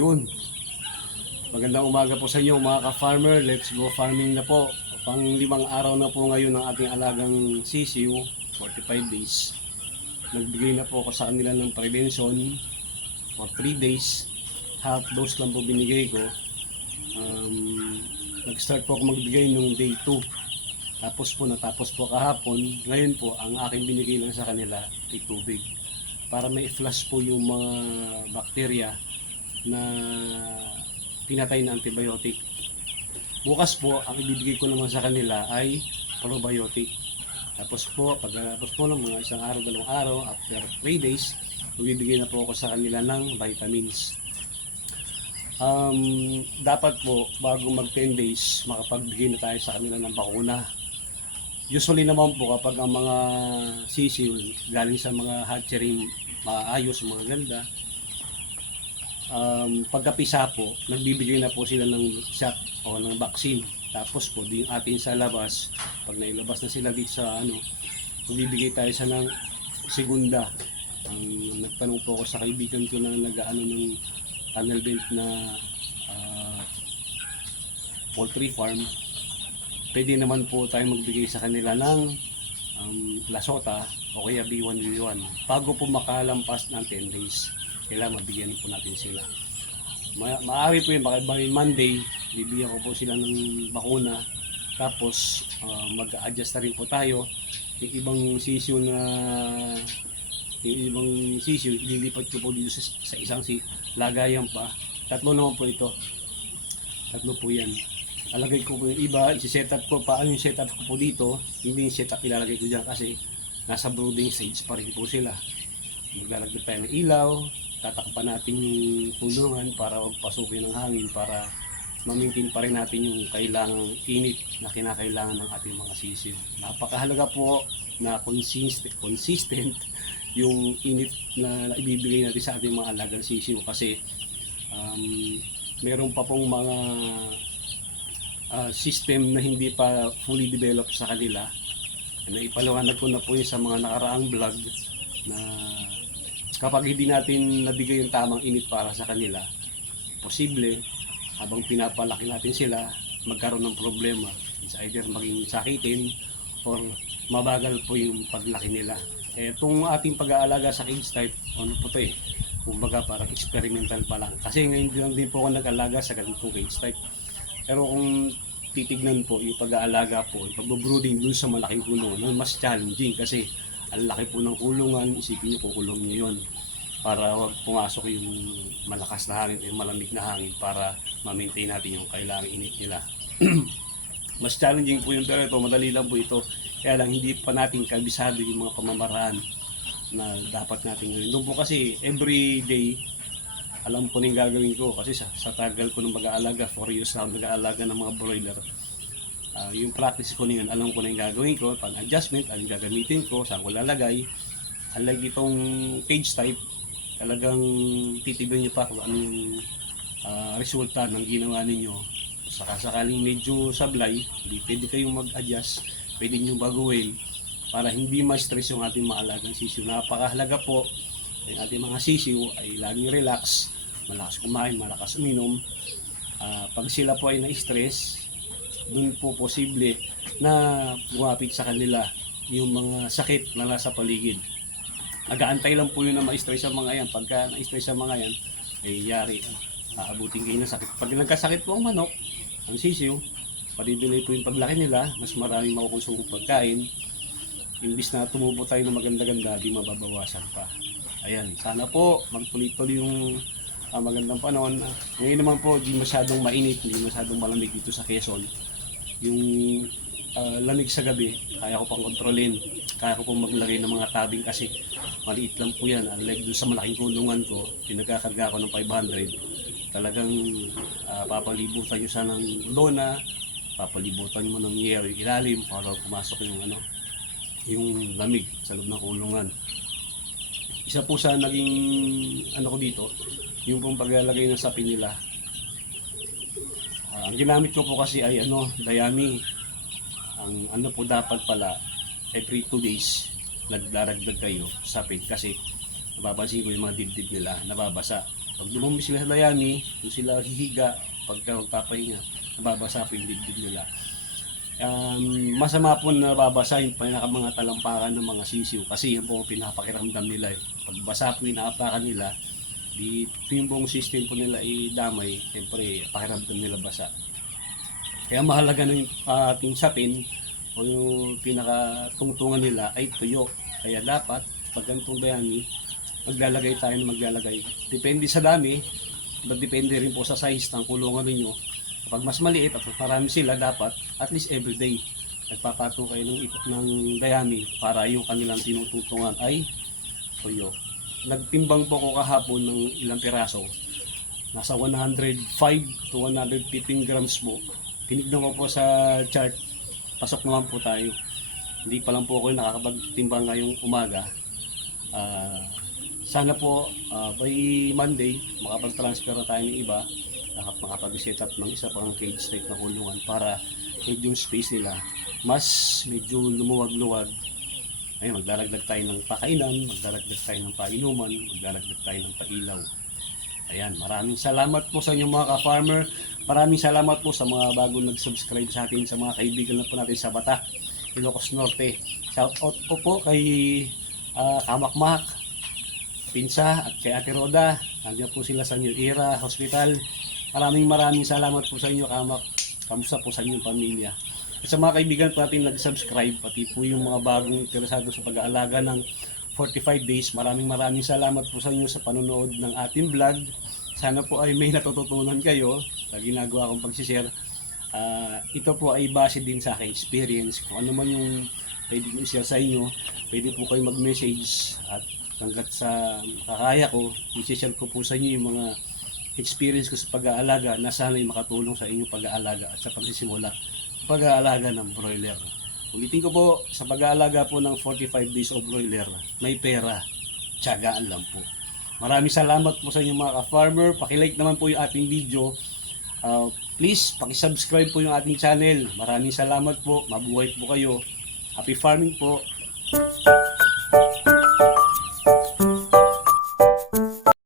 Ayun. Magandang umaga po sa inyo mga ka-farmer. Let's go farming na po. Pang 5 araw na po ngayon ng ating alagang sisiw, 45 days. Nagbigay na po ako sa kanila ng prevention for 3 days. Half dose lang po binigay ko. Nag-start po ako magbigay nung day 2. Natapos po kahapon. Ngayon po, ang aking binigay lang sa kanila ay tubig. Para may flush po yung mga bakterya na pinatay na antibiotic. Bukas po, ang ibibigay ko naman sa kanila ay probiotic. Pagkatapos po ng mga 1 araw, 2 araw, after 3 days, magbibigay na po ako sa kanila ng vitamins. Dapat po, bago mag 10 days, makapagbigay na tayo sa kanila ng bakuna. Usually naman po kapag ang mga sisiw galing sa mga hatchery maayos, mga ganda, pagkapisa po, nagbibigay na po sila ng shot o ng vaccine. Tapos po, di atin sa labas, pag nailabas na sila dito sa magbibigay tayo sa ng segunda. Nagtanong po ako sa kaibigan ko na nag-ano ng tunnel vent na poultry farm. Pwede naman po tayo magbigay sa kanila ng lasota o kaya B1B1 bago po makalampas ng 10 days. Kailangan mabigyan po natin sila. Maaari po yun, by Monday bibigyan ko po sila ng bakuna. Tapos mag-adjust na rin po tayo. Yung ibang sisiw ililipat ko po dito sa isang lagayan pa. 3 naman po ito. 3 po yan. Alagay ko po yung iba, isi-set up ko. Paano yung setup ko po dito? Hindi yung setup ilalagay ko dyan kasi nasa brooding stage pa rin po sila. Maglalagay tayo ng ilaw, tatakpan natin yung kulungan para wag pasukin ng hangin para ma-maintain pa rin natin yung kailangang init na kinakailangan ng ating mga sisiw. Napakahalaga po na consistent yung init na ibibigay natin sa ating mga alagang sisiw kasi meron pa pong mga system na hindi pa fully developed sa kanila. Ipaliwanag ko na po yun sa mga nakaraang vlog na kapag hindi natin nabigay yung tamang init para sa kanila, posible habang pinapalaki natin sila magkaroon ng problema. It's either maging sakitin or mabagal po yung paglaki nila. Itong ating pag-aalaga sa cage type, ano po ito kumbaga parang experimental pa lang. Kasi ngayon lang din po ako nag-alaga sa ganitong cage type. Pero kung titignan po yung pag-aalaga po, yung pag-brooding dun sa malaking kulungan, mas challenging kasi ang laki po ng kulungan, isipin nyo kukulong nyo yun para wag pumasok yung malakas na hangin, yung malamig na hangin para ma-maintain natin yung kailangang init nila. Mas challenging po yung pero ito, madali lang po ito. Kaya lang hindi pa natin kabisado yung mga pamamaraan na dapat natin gawin. Doon po kasi every day alam ko na yung gagawin ko kasi sa tagal ko ng mag-aalaga, 4 years na nag-aalaga ng mga broiler. Yung practice ko na yun, alam ko na yung gagawin ko, pang-adjustment, anong gagamitin ko, saan ko lalagay. Unlike ditong cage type, talagang titignan nyo pa kung anong resulta ng ginawa ninyo. Sakaling medyo sablay, hindi pwede kayong mag-adjust, pwede nyo baguhin para hindi ma-stress yung ating mga alagang sisiw. Napakahalaga po yung ating mga sisiw ay laging relax, malakas kumain, malakas uminom. Pag sila po ay na-stress, dun po posible na bumapit sa kanila yung mga sakit na nasa paligid. Nag-aantay lang po yun na ma-stress ang mga yan. Pagka na-stress ang mga yan, ay yari, aabutin kayo ng sakit. Pag nagkasakit po ang manok, ang sisiw, padidelay po yung paglaki nila, mas maraming makukonsumong pagkain. Imbis na tumubo tayo ng maganda-ganda, di mababawasan pa. Ayan, sana po magtuloy-tuloy yung magandang panahon. Ngayon naman po, di masyadong mainit, di masyadong malamig dito sa Quezon. Yung lamig sa gabi, kaya ko pang kontrolin. Kaya ko pang maglagay ng mga tabing kasi maliit lang po yan. Unlike dun sa malaking kulungan ko, pinagkakarga ko ng 500. Talagang papalibutan nyo siya ng lona, papalibutan mo ng yero yung ilalim para pumasok yung lamig sa loob ng kulungan. Isa po sa naging ko dito, yung pong paglalagay ng sapi nila. Ang ginamit ko po kasi ay dayami. Ang po dapat pala, every 2 days, nagdaragdag kayo sa sapi kasi napapansin ko yung mga dibdib nila nababasa. Pag dumami sila sa dayami, doon sila hihiga, pagka magpapahinga, nababasa po yung dibdib nila. Masama po na nababasa yung mga talampakan ng mga sisiw kasi yan po pinapakiramdam nila. Pag basa po yung naapakan nila, di yung buong system po nila damay, siyempre pakiramdam nila basa. Kaya mahalaga ng ating sapin o yung pinakatungtungan nila ay tuyo. Kaya dapat pag ganitong dayami, maglalagay tayo ng maglalagay. Depende sa dami, depende rin po sa size ng kulungan ninyo. Kapag mas maliit at marami sila, dapat at least everyday nagpapatong kayo ng dayami para yung kanilang tinututungan ay tuyo. Nagtimbang po ko kahapon ng ilang piraso. Nasa 105 to 115 grams po. Tinignan ko po sa chart. Pasok naman po tayo. Hindi pa lang po ako nakakapagtimbang ngayong umaga. Sana po by Monday makapag-transfer na tayo ng iba. Makapag-set up ng isa pang cage type na kulungan para yung space nila mas medyo lumuwag-luwag. Ayun, maglalagdag tayo ng pakainan, maglalagdag tayo ng painuman, maglalagdag tayo ng pailaw. Ayan, maraming salamat po sa inyong mga ka-farmer. Maraming salamat po sa mga bagong nag-subscribe sa atin, sa mga kaibigan na po natin sa Bata, Ilocos Norte. Shout out po kay Kamakmak, Pinsa at kay Ate Roda. Nandiyan po sila sa New Era Hospital. Maraming salamat po sa inyo, Kamak. Kamusta po sa inyong pamilya? At sa mga kaibigan po natin nag-subscribe, pati po yung mga bagong interesado sa pag-aalaga ng 45 days, maraming salamat po sa inyo sa panonood ng ating vlog. Sana po ay may natututunan kayo sa ginagawa kong pagsishare. Ito po ay base din sa aking experience. Kung ano man yung pwede ko i-share sa inyo, pwede po kayo mag-message at hanggat sa kakaya ko, i-share ko po sa inyo yung mga experience ko sa pag-aalaga na sana'y makatulong sa inyong pag-aalaga at sa pagsisimula pag-aalaga ng broiler. Ulitin ko po, sa pag-aalaga po ng 45 days of broiler, may pera, tiyagaan lang po. Maraming salamat po sa inyong mga ka-farmer. Pakilike naman po yung ating video. Please, pakisubscribe po yung ating channel. Maraming salamat po. Mabuhay po kayo. Happy farming po.